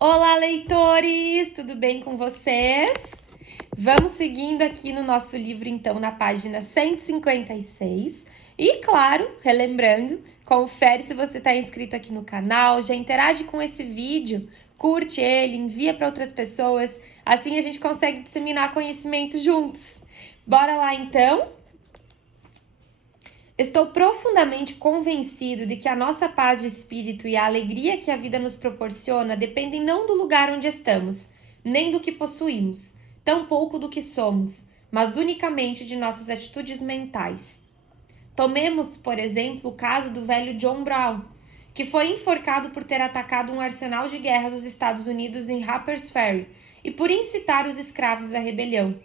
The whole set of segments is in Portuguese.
Olá, leitores! Tudo bem com vocês? Vamos seguindo aqui no nosso livro, então, na página 156. E, claro, relembrando, confere se você está inscrito aqui no canal, já interage com esse vídeo, curte ele, envia para outras pessoas, assim a gente consegue disseminar conhecimento juntos. Bora lá, então? Estou profundamente convencido de que a nossa paz de espírito e a alegria que a vida nos proporciona dependem não do lugar onde estamos, nem do que possuímos, tampouco do que somos, mas unicamente de nossas atitudes mentais. Tomemos, por exemplo, o caso do velho John Brown, que foi enforcado por ter atacado um arsenal de guerra dos Estados Unidos em Harper's Ferry e por incitar os escravos à rebelião.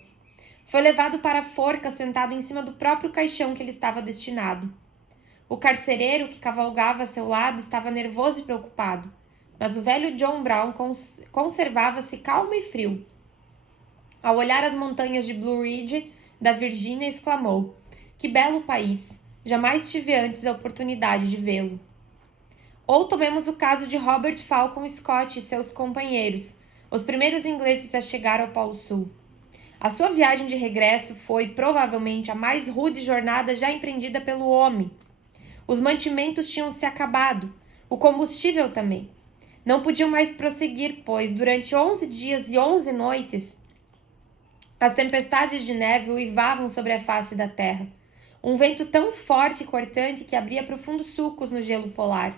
Foi levado para a forca sentado em cima do próprio caixão que ele estava destinado. O carcereiro que cavalgava a seu lado estava nervoso e preocupado, mas o velho John Brown conservava-se calmo e frio. Ao olhar as montanhas de Blue Ridge, da Virgínia, exclamou: "Que belo país! Jamais tive antes a oportunidade de vê-lo." Ou tomemos o caso de Robert Falcon Scott e seus companheiros, os primeiros ingleses a chegar ao Polo Sul. A sua viagem de regresso foi, provavelmente, a mais rude jornada já empreendida pelo homem. Os mantimentos tinham se acabado, o combustível também. Não podiam mais prosseguir, pois, durante 11 dias e 11 noites, as tempestades de neve uivavam sobre a face da terra. Um vento tão forte e cortante que abria profundos sulcos no gelo polar.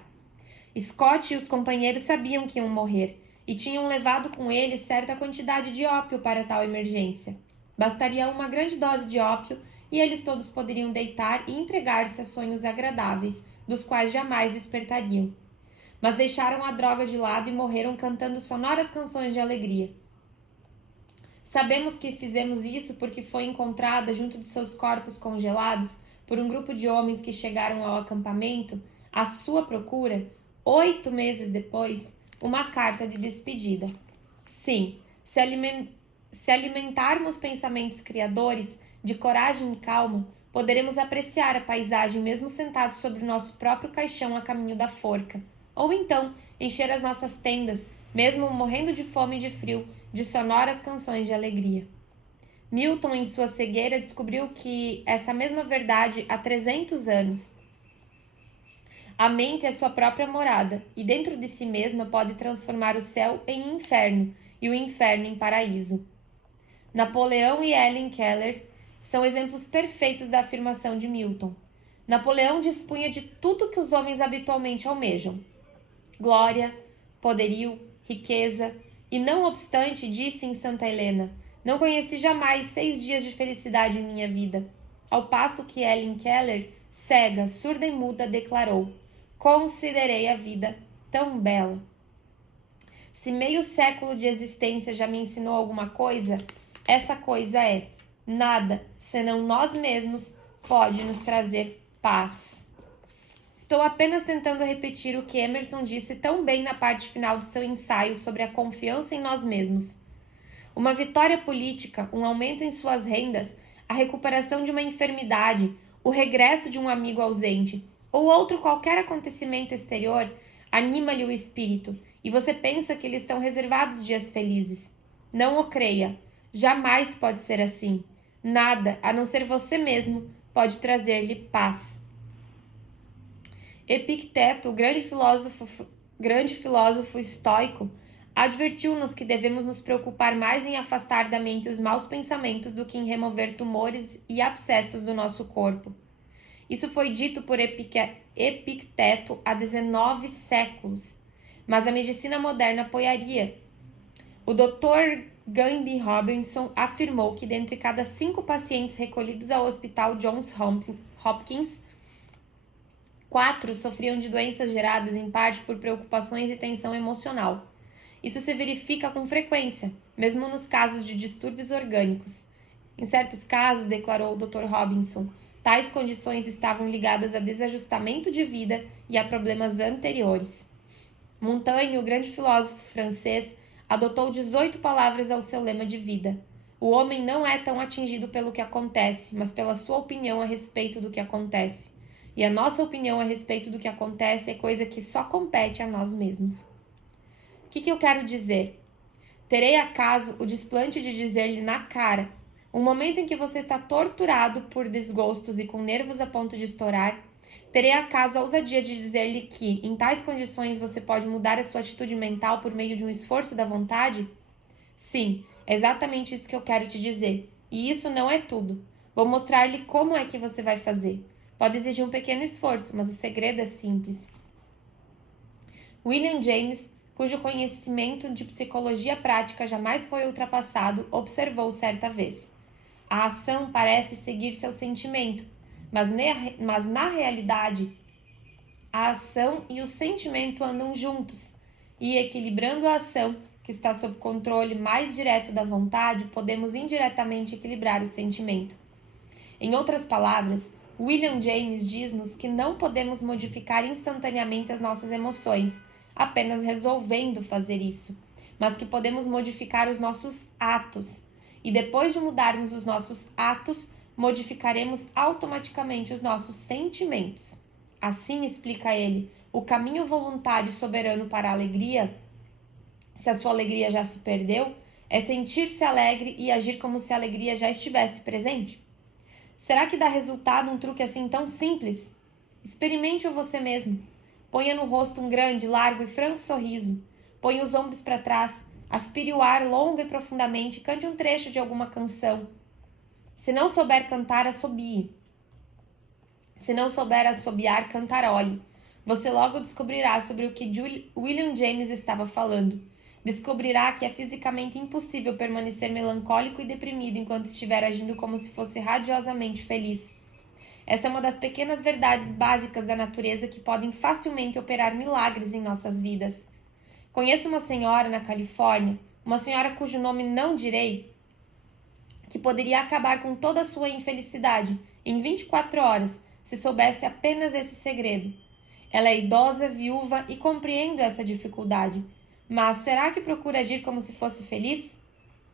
Scott e os companheiros sabiam que iam morrer, e tinham levado com eles certa quantidade de ópio para tal emergência. Bastaria uma grande dose de ópio e eles todos poderiam deitar e entregar-se a sonhos agradáveis, dos quais jamais despertariam. Mas deixaram a droga de lado e morreram cantando sonoras canções de alegria. Sabemos que fizemos isso porque foi encontrada junto de seus corpos congelados por um grupo de homens que chegaram ao acampamento à sua procura, 8 meses depois, uma carta de despedida. Sim, se alimentarmos pensamentos criadores, de coragem e calma, poderemos apreciar a paisagem mesmo sentados sobre o nosso próprio caixão a caminho da forca. Ou então, encher as nossas tendas, mesmo morrendo de fome e de frio, de sonoras canções de alegria. Milton, em sua cegueira, descobriu que essa mesma verdade há 300 anos. A mente é sua própria morada, e dentro de si mesma pode transformar o céu em inferno e o inferno em paraíso. Napoleão e Helen Keller são exemplos perfeitos da afirmação de Milton. Napoleão dispunha de tudo que os homens habitualmente almejam: glória, poderio, riqueza, e não obstante disse em Santa Helena: "Não conheci jamais 6 dias de felicidade em minha vida." Ao passo que Helen Keller, cega, surda e muda, declarou: "Considerei a vida tão bela." Se meio século de existência já me ensinou alguma coisa, essa coisa é: nada, senão nós mesmos, pode nos trazer paz. Estou apenas tentando repetir o que Emerson disse tão bem na parte final do seu ensaio sobre a confiança em nós mesmos. Uma vitória política, um aumento em suas rendas, a recuperação de uma enfermidade, o regresso de um amigo ausente, ou outro qualquer acontecimento exterior, anima-lhe o espírito, e você pensa que lhe estão reservados dias felizes. Não o creia. Jamais pode ser assim. Nada, a não ser você mesmo, pode trazer-lhe paz. Epicteto, o grande filósofo estoico, advertiu-nos que devemos nos preocupar mais em afastar da mente os maus pensamentos do que em remover tumores e abscessos do nosso corpo. Isso foi dito por Epicteto há 19 séculos, mas a medicina moderna apoiaria. O Dr. Gandhi Robinson afirmou que dentre cada 5 pacientes recolhidos ao Hospital Johns Hopkins, 4 sofriam de doenças geradas em parte por preocupações e tensão emocional. Isso se verifica com frequência, mesmo nos casos de distúrbios orgânicos. Em certos casos, declarou o Dr. Robinson, tais condições estavam ligadas a desajustamento de vida e a problemas anteriores. Montaigne, o grande filósofo francês, adotou 18 palavras ao seu lema de vida. O homem não é tão atingido pelo que acontece, mas pela sua opinião a respeito do que acontece. E a nossa opinião a respeito do que acontece é coisa que só compete a nós mesmos. que eu quero dizer? Terei acaso o desplante de dizer-lhe na cara, um momento em que você está torturado por desgostos e com nervos a ponto de estourar, terei acaso a ousadia de dizer-lhe que, em tais condições, você pode mudar a sua atitude mental por meio de um esforço da vontade? Sim, é exatamente isso que eu quero te dizer. E isso não é tudo. Vou mostrar-lhe como é que você vai fazer. Pode exigir um pequeno esforço, mas o segredo é simples. William James, cujo conhecimento de psicologia prática jamais foi ultrapassado, observou certa vez: a ação parece seguir seu sentimento, mas na realidade, a ação e o sentimento andam juntos, e equilibrando a ação, que está sob controle mais direto da vontade, podemos indiretamente equilibrar o sentimento. Em outras palavras, William James diz-nos que não podemos modificar instantaneamente as nossas emoções, apenas resolvendo fazer isso, mas que podemos modificar os nossos atos. E depois de mudarmos os nossos atos, modificaremos automaticamente os nossos sentimentos. Assim, explica ele, o caminho voluntário e soberano para a alegria, se a sua alegria já se perdeu, é sentir-se alegre e agir como se a alegria já estivesse presente. Será que dá resultado um truque assim tão simples? Experimente-o você mesmo. Ponha no rosto um grande, largo e franco sorriso. Ponha os ombros para trás, aspire o ar longa e profundamente e cante um trecho de alguma canção. Se não souber cantar, assobie. Se não souber assobiar, cantarole. Você logo descobrirá sobre o que William James estava falando. Descobrirá que é fisicamente impossível permanecer melancólico e deprimido enquanto estiver agindo como se fosse radiosamente feliz. Essa é uma das pequenas verdades básicas da natureza que podem facilmente operar milagres em nossas vidas. Conheço uma senhora na Califórnia, uma senhora cujo nome não direi, que poderia acabar com toda a sua infelicidade em 24 horas, se soubesse apenas esse segredo. Ela é idosa, viúva e compreendo essa dificuldade. Mas será que procura agir como se fosse feliz?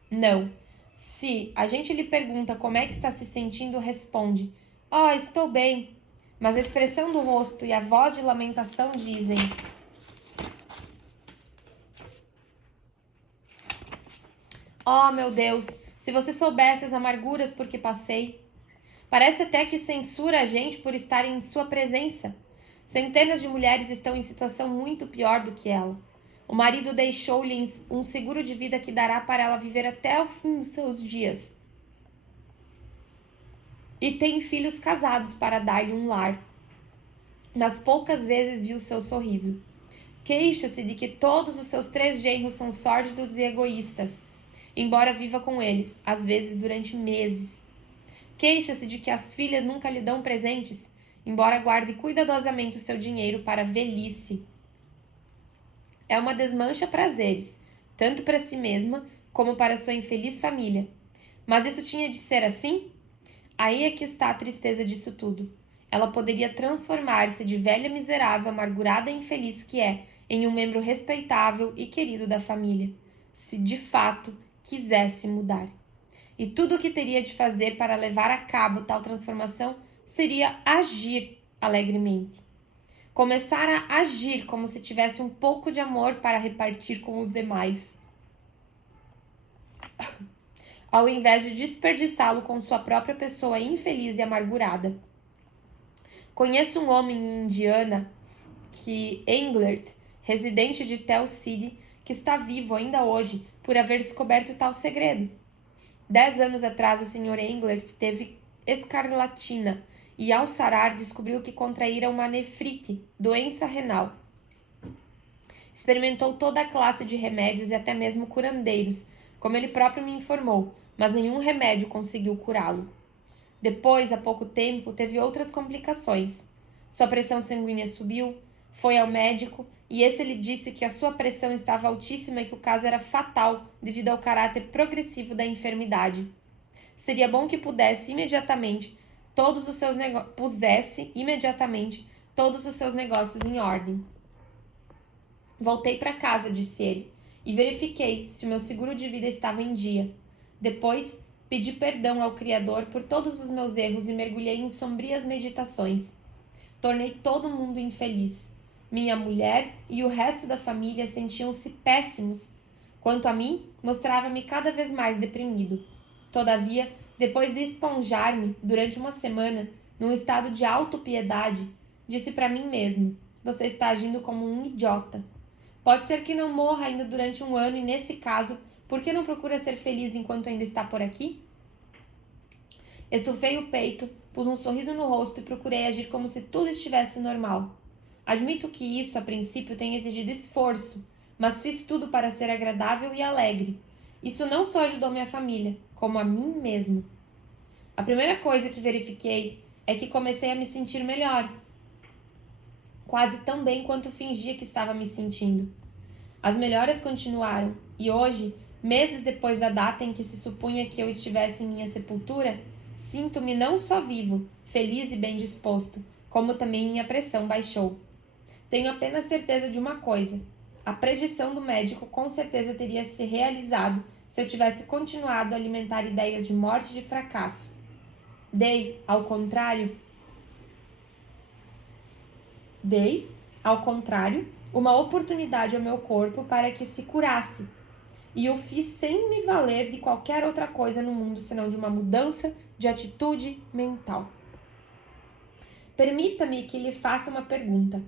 Não. Se a gente lhe pergunta como é que está se sentindo, responde: "Oh, estou bem." Mas a expressão do rosto e a voz de lamentação dizem: "Oh, meu Deus, se você soubesse as amarguras por que passei." Parece até que censura a gente por estar em sua presença. Centenas de mulheres estão em situação muito pior do que ela. O marido deixou-lhe um seguro de vida que dará para ela viver até o fim dos seus dias. E tem filhos casados para dar-lhe um lar. Mas poucas vezes viu seu sorriso. Queixa-se de que todos os seus 3 genros são sórdidos e egoístas, embora viva com eles, às vezes durante meses. Queixa-se de que as filhas nunca lhe dão presentes, embora guarde cuidadosamente o seu dinheiro para a velhice. É uma desmancha prazeres, tanto para si mesma como para sua infeliz família. Mas isso tinha de ser assim? Aí é que está a tristeza disso tudo. Ela poderia transformar-se de velha miserável, amargurada e infeliz que é, em um membro respeitável e querido da família, se de fato quisesse mudar. E tudo o que teria de fazer para levar a cabo tal transformação seria agir alegremente. Começar a agir como se tivesse um pouco de amor para repartir com os demais, ao invés de desperdiçá-lo com sua própria pessoa infeliz e amargurada. Conheço um homem em Indiana, Englert, residente de Tell City, que está vivo ainda hoje por haver descoberto tal segredo. 10 anos atrás, o Sr. Englert teve escarlatina e, ao sarar, descobriu que contraíra uma nefrite, doença renal. Experimentou toda a classe de remédios e até mesmo curandeiros, como ele próprio me informou, mas nenhum remédio conseguiu curá-lo. Depois, há pouco tempo, teve outras complicações. Sua pressão sanguínea subiu, foi ao médico e esse lhe disse que a sua pressão estava altíssima e que o caso era fatal devido ao caráter progressivo da enfermidade. Seria bom que pusesse imediatamente todos os seus negócios em ordem. Voltei para casa, disse ele, e verifiquei se o meu seguro de vida estava em dia. Depois, pedi perdão ao Criador por todos os meus erros e mergulhei em sombrias meditações. Tornei todo mundo infeliz. Minha mulher e o resto da família sentiam-se péssimos. Quanto a mim, mostrava-me cada vez mais deprimido. Todavia, depois de esponjar-me durante uma semana, num estado de autopiedade, disse para mim mesmo: você está agindo como um idiota. Pode ser que não morra ainda durante um ano e, nesse caso, por que não procura ser feliz enquanto ainda está por aqui? Estufei o peito, pus um sorriso no rosto e procurei agir como se tudo estivesse normal. Admito que isso, a princípio, tenha exigido esforço, mas fiz tudo para ser agradável e alegre. Isso não só ajudou minha família, como a mim mesmo. A primeira coisa que verifiquei é que comecei a me sentir melhor, quase tão bem quanto fingia que estava me sentindo. As melhoras continuaram, e hoje, meses depois da data em que se supunha que eu estivesse em minha sepultura, sinto-me não só vivo, feliz e bem disposto, como também minha pressão baixou. Tenho apenas certeza de uma coisa: a predição do médico com certeza teria se realizado se eu tivesse continuado a alimentar ideias de morte e de fracasso. Dei, ao contrário, uma oportunidade ao meu corpo para que se curasse, e o fiz sem me valer de qualquer outra coisa no mundo senão de uma mudança de atitude mental. Permita-me que lhe faça uma pergunta.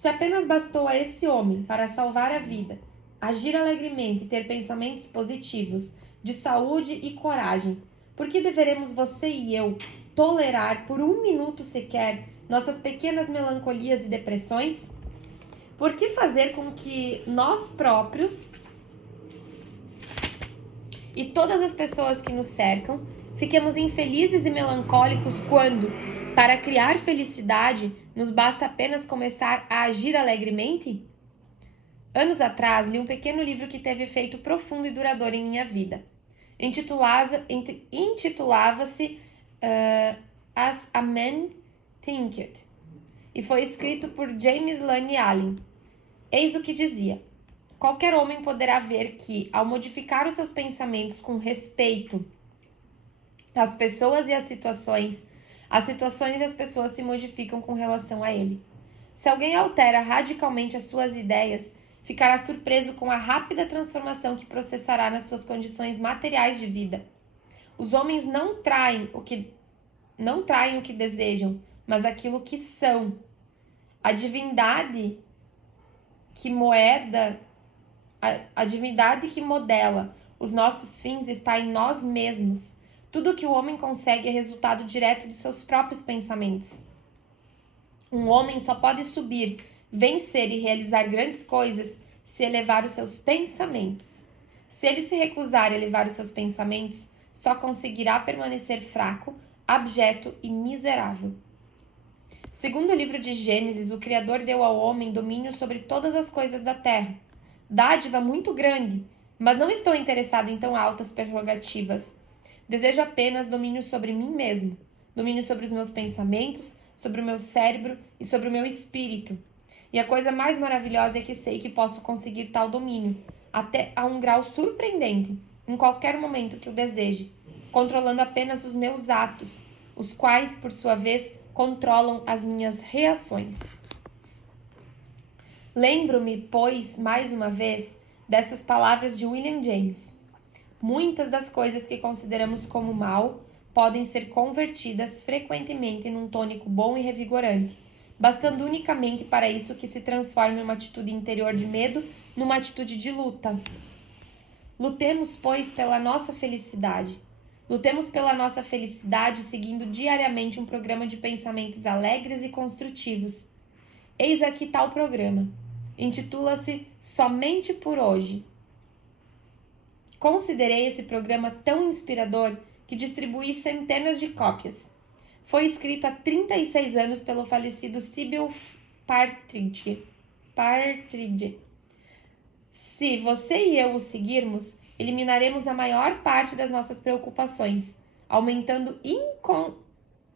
Se apenas bastou a esse homem para salvar a vida, agir alegremente e ter pensamentos positivos, de saúde e coragem, por que deveremos você e eu tolerar por um minuto sequer nossas pequenas melancolias e depressões? Por que fazer com que nós próprios e todas as pessoas que nos cercam fiquemos infelizes e melancólicos quando, para criar felicidade, nos basta apenas começar a agir alegremente? Anos atrás, li um pequeno livro que teve efeito profundo e duradouro em minha vida. Intitulava-se As a Man Thinketh e foi escrito por James Lane Allen. Eis o que dizia: qualquer homem poderá ver que, ao modificar os seus pensamentos com respeito às pessoas e às situações e as pessoas se modificam com relação a ele. Se alguém altera radicalmente as suas ideias, ficará surpreso com a rápida transformação que processará nas suas condições materiais de vida. Os homens não traem o que desejam, mas aquilo que são. A divindade que modela os nossos fins está em nós mesmos. Tudo que o homem consegue é resultado direto de seus próprios pensamentos. Um homem só pode subir, vencer e realizar grandes coisas se elevar os seus pensamentos. Se ele se recusar a elevar os seus pensamentos, só conseguirá permanecer fraco, abjeto e miserável. Segundo o livro de Gênesis, o Criador deu ao homem domínio sobre todas as coisas da terra. Dádiva muito grande, mas não estou interessado em tão altas prerrogativas. Desejo apenas domínio sobre mim mesmo, domínio sobre os meus pensamentos, sobre o meu cérebro e sobre o meu espírito. E a coisa mais maravilhosa é que sei que posso conseguir tal domínio, até a um grau surpreendente, em qualquer momento que o deseje, controlando apenas os meus atos, os quais, por sua vez, controlam as minhas reações. Lembro-me, pois, mais uma vez, dessas palavras de William James. Muitas das coisas que consideramos como mal podem ser convertidas frequentemente num tônico bom e revigorante, bastando unicamente para isso que se transforme uma atitude interior de medo numa atitude de luta. Lutemos, pois, pela nossa felicidade. Lutemos pela nossa felicidade seguindo diariamente um programa de pensamentos alegres e construtivos. Eis aqui tal programa. Intitula-se Somente por Hoje. Considerei esse programa tão inspirador que distribuí centenas de cópias. Foi escrito há 36 anos pelo falecido Sybil Partridge. Se você e eu o seguirmos, eliminaremos a maior parte das nossas preocupações, aumentando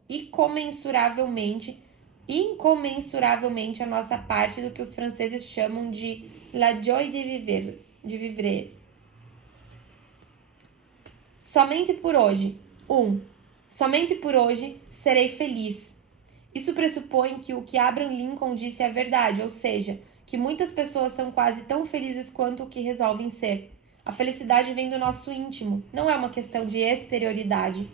incomensuravelmente a nossa parte do que os franceses chamam de la joie de vivre. Somente por hoje. Somente por hoje serei feliz. Isso pressupõe que o que Abraham Lincoln disse é verdade, ou seja, que muitas pessoas são quase tão felizes quanto o que resolvem ser. A felicidade vem do nosso íntimo, não é uma questão de exterioridade.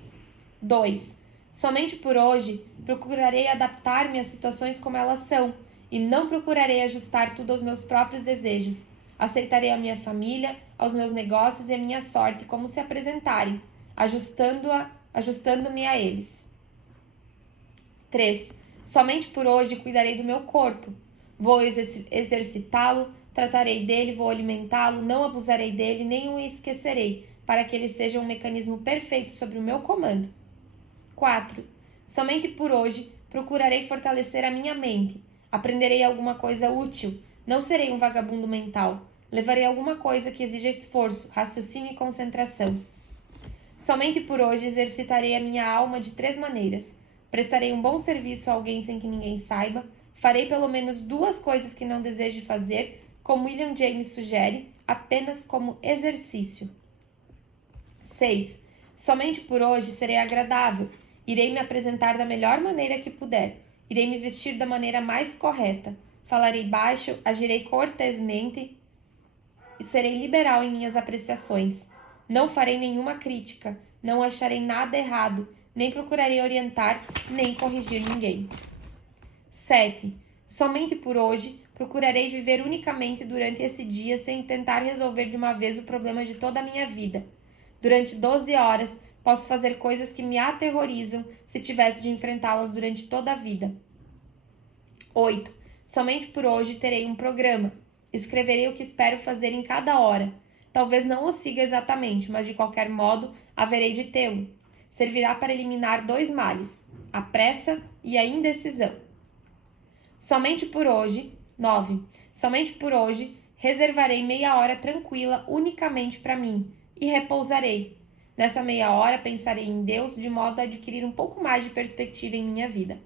2. Somente por hoje procurarei adaptar-me às situações como elas são e não procurarei ajustar tudo aos meus próprios desejos. Aceitarei a minha família, aos meus negócios e a minha sorte como se apresentarem, ajustando-me a eles. 3. Somente por hoje cuidarei do meu corpo. Vou exercitá-lo, tratarei dele, vou alimentá-lo, não abusarei dele, nem o esquecerei, para que ele seja um mecanismo perfeito sob o meu comando. 4. Somente por hoje procurarei fortalecer a minha mente. Aprenderei alguma coisa útil. Não serei um vagabundo mental. Levarei alguma coisa que exija esforço, raciocínio e concentração. Somente por hoje exercitarei a minha alma de 3 maneiras. Prestarei um bom serviço a alguém sem que ninguém saiba. Farei pelo menos 2 coisas que não deseje fazer, como William James sugere, apenas como exercício. 6. Somente por hoje serei agradável. Irei me apresentar da melhor maneira que puder. Irei me vestir da maneira mais correta. Falarei baixo, agirei cortesmente e serei liberal em minhas apreciações. Não farei nenhuma crítica, não acharei nada errado, nem procurarei orientar, nem corrigir ninguém. 7. Somente por hoje procurarei viver unicamente durante esse dia sem tentar resolver de uma vez o problema de toda a minha vida. Durante 12 horas, posso fazer coisas que me aterrorizam se tivesse de enfrentá-las durante toda a vida. 8. Somente por hoje terei um programa. Escreverei o que espero fazer em cada hora. Talvez não o siga exatamente, mas de qualquer modo haverei de tê-lo. Servirá para eliminar 2 males, a pressa e a indecisão. Somente por hoje, 9. Somente por hoje reservarei meia hora tranquila unicamente para mim e repousarei. Nessa meia hora pensarei em Deus de modo a adquirir um pouco mais de perspectiva em minha vida.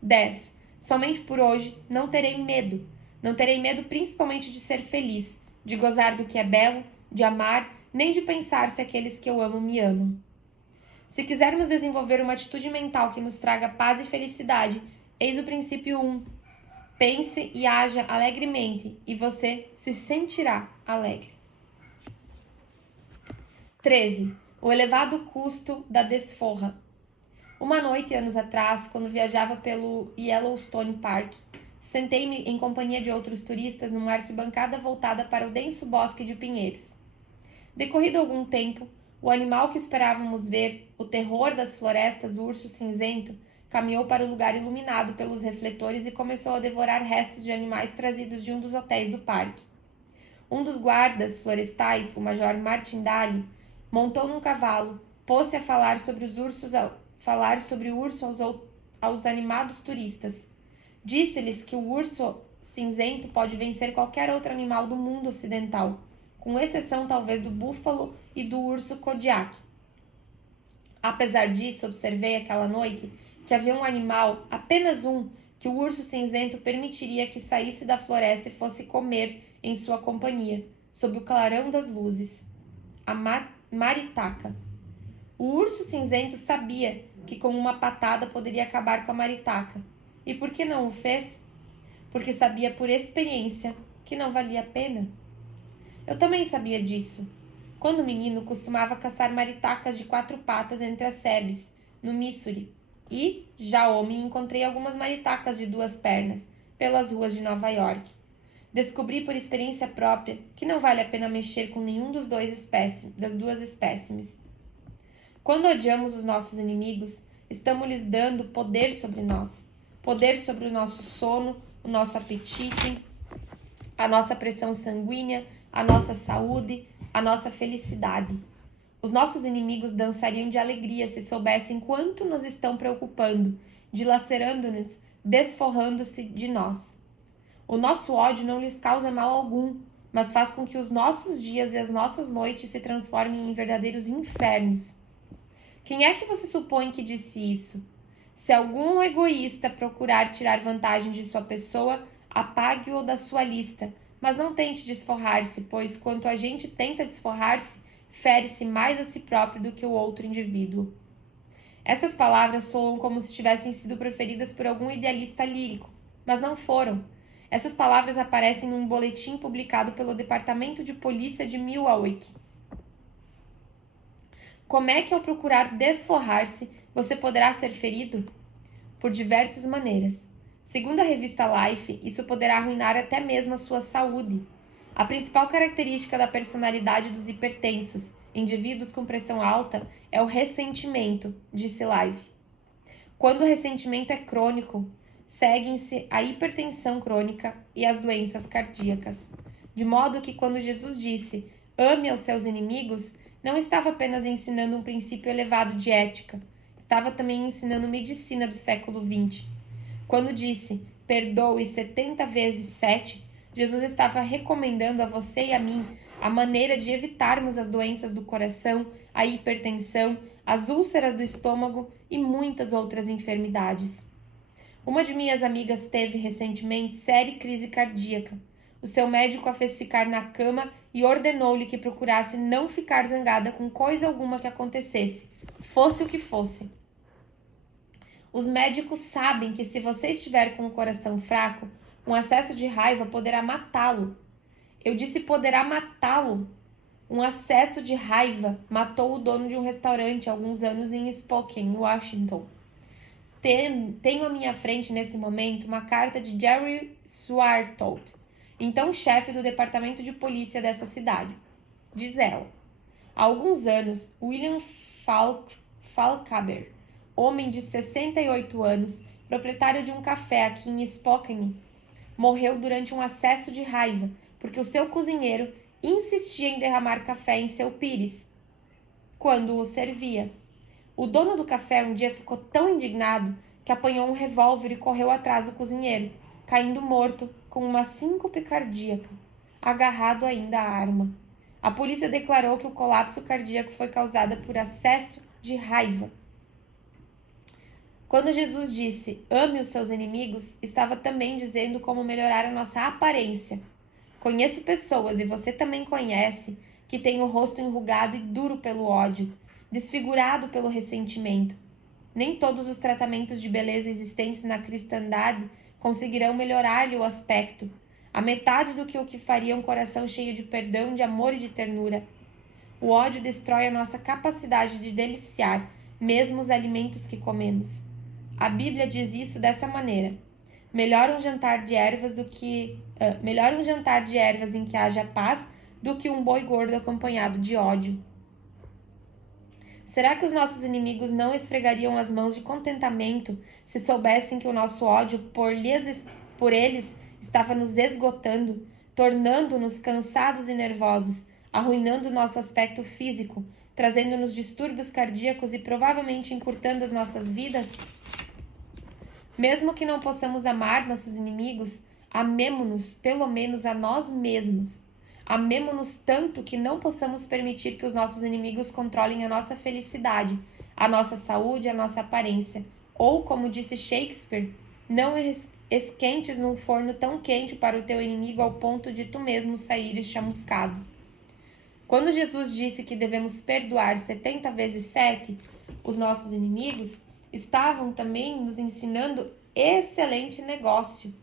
10. Somente por hoje não terei medo. Não terei medo principalmente de ser feliz, de gozar do que é belo, de amar, nem de pensar se aqueles que eu amo me amam. Se quisermos desenvolver uma atitude mental que nos traga paz e felicidade, eis o princípio 1. Pense e haja alegremente, e você se sentirá alegre. 13. O elevado custo da desforra. Uma noite, anos atrás, quando viajava pelo Yellowstone Park, sentei-me em companhia de outros turistas numa arquibancada voltada para o denso bosque de pinheiros. Decorrido algum tempo, o animal que esperávamos ver, o terror das florestas, o urso cinzento, caminhou para o lugar iluminado pelos refletores e começou a devorar restos de animais trazidos de um dos hotéis do parque. Um dos guardas florestais, o Major Martin Daly, montou num cavalo, pôs-se a falar sobre o urso aos animados turistas. Disse-lhes que o urso cinzento pode vencer qualquer outro animal do mundo ocidental, com exceção talvez do búfalo e do urso Kodiak. Apesar disso, observei aquela noite que havia um animal, apenas um, que o urso cinzento permitiria que saísse da floresta e fosse comer em sua companhia, sob o clarão das luzes. A maritaca. O urso cinzento sabia que com uma patada poderia acabar com a maritaca. E por que não o fez? Porque sabia por experiência que não valia a pena. Eu também sabia disso. Quando menino, costumava caçar maritacas de 4 patas entre as sebes, no Missouri. E, já homem, encontrei algumas maritacas de 2 pernas, pelas ruas de Nova York. Descobri por experiência própria que não vale a pena mexer com nenhum das 2 espécimes. Quando odiamos os nossos inimigos, estamos lhes dando poder sobre nós. Poder sobre o nosso sono, o nosso apetite, a nossa pressão sanguínea, a nossa saúde, a nossa felicidade. Os nossos inimigos dançariam de alegria se soubessem quanto nos estão preocupando, dilacerando-nos, desforrando-se de nós. O nosso ódio não lhes causa mal algum, mas faz com que os nossos dias e as nossas noites se transformem em verdadeiros infernos. Quem é que você supõe que disse isso? Se algum egoísta procurar tirar vantagem de sua pessoa, apague-o da sua lista, mas não tente desforrar-se, pois quanto a gente tenta desforrar-se, fere-se mais a si próprio do que o outro indivíduo. Essas palavras soam como se tivessem sido proferidas por algum idealista lírico, mas não foram. Essas palavras aparecem num boletim publicado pelo Departamento de Polícia de Milwaukee. Como é que ao procurar desforrar-se, você poderá ser ferido? Por diversas maneiras. Segundo a revista Life, isso poderá arruinar até mesmo a sua saúde. A principal característica da personalidade dos hipertensos, indivíduos com pressão alta, é o ressentimento, disse Life. Quando o ressentimento é crônico, seguem-se a hipertensão crônica e as doenças cardíacas. De modo que quando Jesus disse, ame aos seus inimigos, não estava apenas ensinando um princípio elevado de ética, estava também ensinando medicina do século XX. Quando disse, perdoe 70 vezes 7, Jesus estava recomendando a você e a mim a maneira de evitarmos as doenças do coração, a hipertensão, as úlceras do estômago e muitas outras enfermidades. Uma de minhas amigas teve recentemente séria crise cardíaca. O seu médico a fez ficar na cama e ordenou-lhe que procurasse não ficar zangada com coisa alguma que acontecesse, fosse o que fosse. Os médicos sabem que se você estiver com o coração fraco, um acesso de raiva poderá matá-lo. Eu disse poderá matá-lo. Um acesso de raiva matou o dono de um restaurante há alguns anos em Spokane, Washington. Tenho à minha frente, nesse momento, uma carta de Jerry Swarthout, então chefe do departamento de polícia dessa cidade. Diz ela, há alguns anos, William Falcaber, homem de 68 anos, proprietário de um café aqui em Spokane, morreu durante um acesso de raiva, porque o seu cozinheiro insistia em derramar café em seu pires, quando o servia. O dono do café um dia ficou tão indignado que apanhou um revólver e correu atrás do cozinheiro, caindo morto com uma síncope cardíaca, agarrado ainda à arma. A polícia declarou que o colapso cardíaco foi causado por acesso de raiva. Quando Jesus disse, ame os seus inimigos, estava também dizendo como melhorar a nossa aparência. Conheço pessoas, e você também conhece, que têm o rosto enrugado e duro pelo ódio, desfigurado pelo ressentimento. Nem todos os tratamentos de beleza existentes na cristandade conseguirão melhorar-lhe o aspecto, a metade do que o que faria um coração cheio de perdão, de amor e de ternura. O ódio destrói a nossa capacidade de deliciar, mesmo os alimentos que comemos. A Bíblia diz isso dessa maneira. Melhor um jantar de ervas em que haja paz do que um boi gordo acompanhado de ódio. Será que os nossos inimigos não esfregariam as mãos de contentamento se soubessem que o nosso ódio por eles estava nos esgotando, tornando-nos cansados e nervosos, arruinando o nosso aspecto físico, trazendo-nos distúrbios cardíacos e provavelmente encurtando as nossas vidas? Mesmo que não possamos amar nossos inimigos, amemo-nos pelo menos a nós mesmos. Amemo-nos tanto que não possamos permitir que os nossos inimigos controlem a nossa felicidade, a nossa saúde e a nossa aparência. Ou, como disse Shakespeare, não esquentes num forno tão quente para o teu inimigo ao ponto de tu mesmo sair chamuscado. Quando Jesus disse que devemos perdoar 70 vezes 7 os nossos inimigos, estavam também nos ensinando excelente negócio.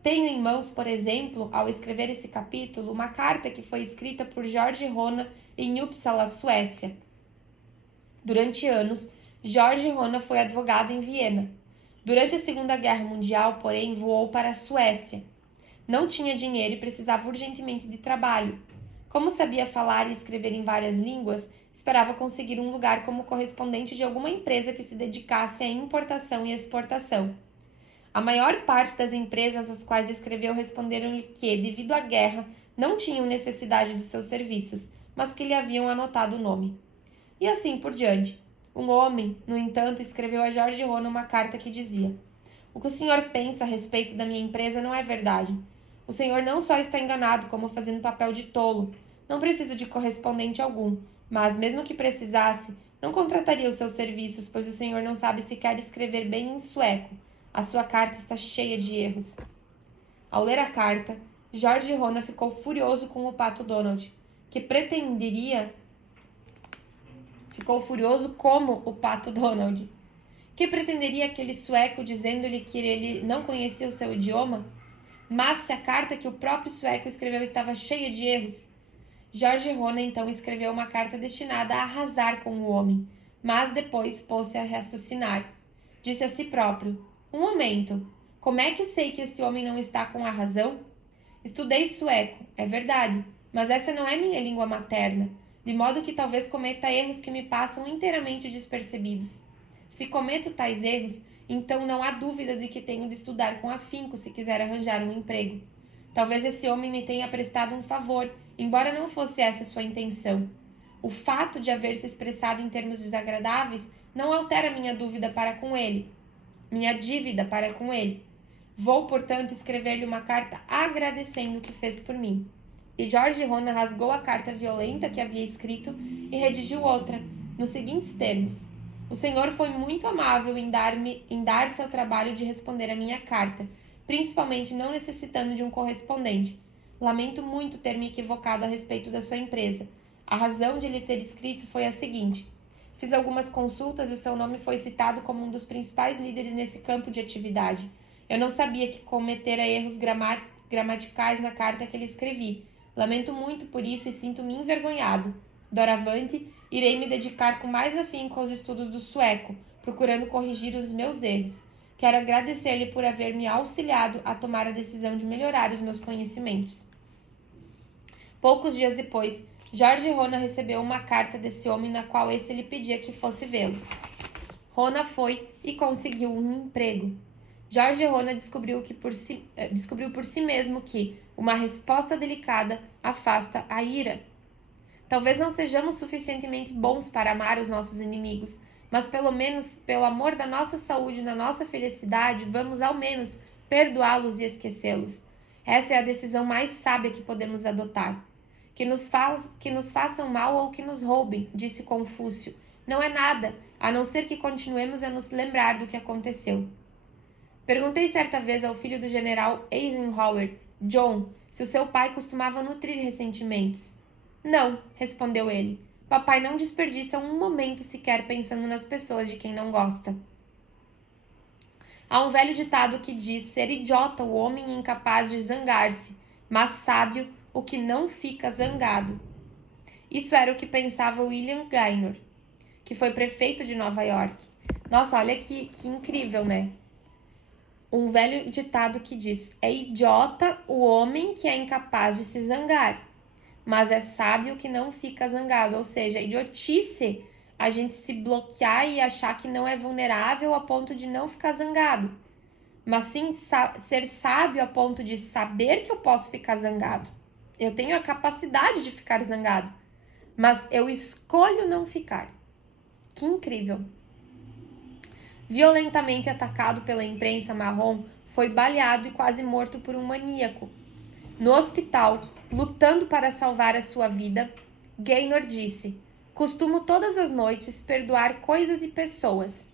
Tenho em mãos, por exemplo, ao escrever esse capítulo, uma carta que foi escrita por Jorge Rona em Uppsala, Suécia. Durante anos, Jorge Rona foi advogado em Viena. Durante a Segunda Guerra Mundial, porém, voou para a Suécia. Não tinha dinheiro e precisava urgentemente de trabalho. Como sabia falar e escrever em várias línguas, esperava conseguir um lugar como correspondente de alguma empresa que se dedicasse à importação e exportação. A maior parte das empresas às quais escreveu responderam-lhe que, devido à guerra, não tinham necessidade dos seus serviços, mas que lhe haviam anotado o nome. E assim por diante. Um homem, no entanto, escreveu a Jorge Rona uma carta que dizia: o que o senhor pensa a respeito da minha empresa não é verdade. O senhor não só está enganado, como fazendo papel de tolo. Não preciso de correspondente algum, mas, mesmo que precisasse, não contrataria os seus serviços, pois o senhor não sabe sequer escrever bem em sueco. A sua carta está cheia de erros. Ao ler a carta, Jorge Rona ficou furioso com o pato Donald, que pretenderia Ficou furioso como o pato Donald. Que pretenderia aquele sueco dizendo-lhe que ele não conhecia o seu idioma? Mas se a carta que o próprio sueco escreveu estava cheia de erros, Jorge Rona então escreveu uma carta destinada a arrasar com o homem, mas depois pôs-se a raciocinar. Disse a si próprio: um momento, como é que sei que esse homem não está com a razão? Estudei sueco, é verdade, mas essa não é minha língua materna, de modo que talvez cometa erros que me passam inteiramente despercebidos. Se cometo tais erros, então não há dúvidas de que tenho de estudar com afinco se quiser arranjar um emprego. Talvez esse homem me tenha prestado um favor, embora não fosse essa sua intenção. O fato de haver se expressado em termos desagradáveis não altera minha dúvida para com ele, minha dívida para com ele. Vou, portanto, escrever-lhe uma carta agradecendo o que fez por mim. E Jorge Rona rasgou a carta violenta que havia escrito e redigiu outra, nos seguintes termos: o senhor foi muito amável em dar-se ao trabalho de responder a minha carta, principalmente não necessitando de um correspondente. Lamento muito ter me equivocado a respeito da sua empresa. A razão de lhe ter escrito foi a seguinte: fiz algumas consultas e o seu nome foi citado como um dos principais líderes nesse campo de atividade. Eu não sabia que cometera erros gramaticais na carta que lhe escrevi. Lamento muito por isso e sinto-me envergonhado. Doravante, irei me dedicar com mais afinco aos estudos do sueco, procurando corrigir os meus erros. Quero agradecer-lhe por haver me auxiliado a tomar a decisão de melhorar os meus conhecimentos. Poucos dias depois, Jorge Rona recebeu uma carta desse homem na qual este lhe pedia que fosse vê-lo. Rona foi e conseguiu um emprego. Jorge Rona descobriu por si mesmo que uma resposta delicada afasta a ira. Talvez não sejamos suficientemente bons para amar os nossos inimigos, mas pelo menos pelo amor da nossa saúde e da nossa felicidade, vamos ao menos perdoá-los e esquecê-los. Essa é a decisão mais sábia que podemos adotar. Que nos façam mal ou que nos roubem, disse Confúcio, não é nada, a não ser que continuemos a nos lembrar do que aconteceu. Perguntei certa vez ao filho do general Eisenhower, John, se o seu pai costumava nutrir ressentimentos. Não, respondeu ele. Papai não desperdiça um momento sequer pensando nas pessoas de quem não gosta. Há um velho ditado que diz ser idiota o homem incapaz de zangar-se, mas sábio o que não fica zangado. Isso era o que pensava William Gaynor, que foi prefeito de Nova York. Nossa, olha que incrível, né? Um velho ditado que diz: é idiota o homem que é incapaz de se zangar, mas é sábio que não fica zangado. Ou seja, idiotice a gente se bloquear e achar que não é vulnerável a ponto de não ficar zangado. Mas sim ser sábio a ponto de saber que eu posso ficar zangado. Eu tenho a capacidade de ficar zangado, mas eu escolho não ficar. Que incrível! Violentamente atacado pela imprensa marrom, foi baleado e quase morto por um maníaco. No hospital, lutando para salvar a sua vida, Gaynor disse: costumo todas as noites perdoar coisas e pessoas.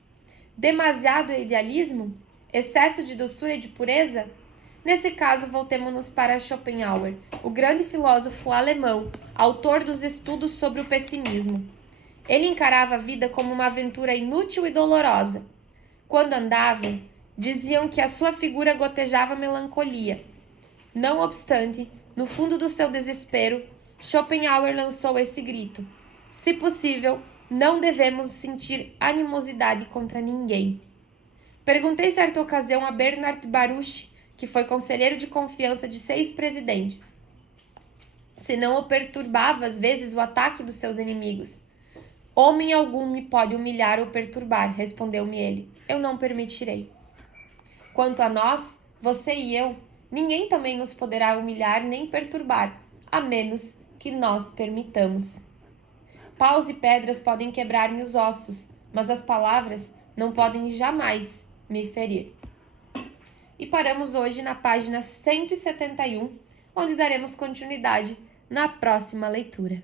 Demasiado idealismo? Excesso de doçura e de pureza? Nesse caso, voltemo-nos para Schopenhauer, o grande filósofo alemão, autor dos estudos sobre o pessimismo. Ele encarava a vida como uma aventura inútil e dolorosa. Quando andava, diziam que a sua figura gotejava melancolia. Não obstante, no fundo do seu desespero, Schopenhauer lançou esse grito: se possível, não devemos sentir animosidade contra ninguém. Perguntei certa ocasião a Bernard Baruch, que foi conselheiro de confiança de 6 presidentes, se não o perturbava às vezes o ataque dos seus inimigos. Homem algum me pode humilhar ou perturbar, respondeu-me ele. Eu não permitirei. Quanto a nós, você e eu, ninguém também nos poderá humilhar nem perturbar, a menos que nós permitamos. Paus e pedras podem quebrar-me os ossos, mas as palavras não podem jamais me ferir. E paramos hoje na página 171, onde daremos continuidade na próxima leitura.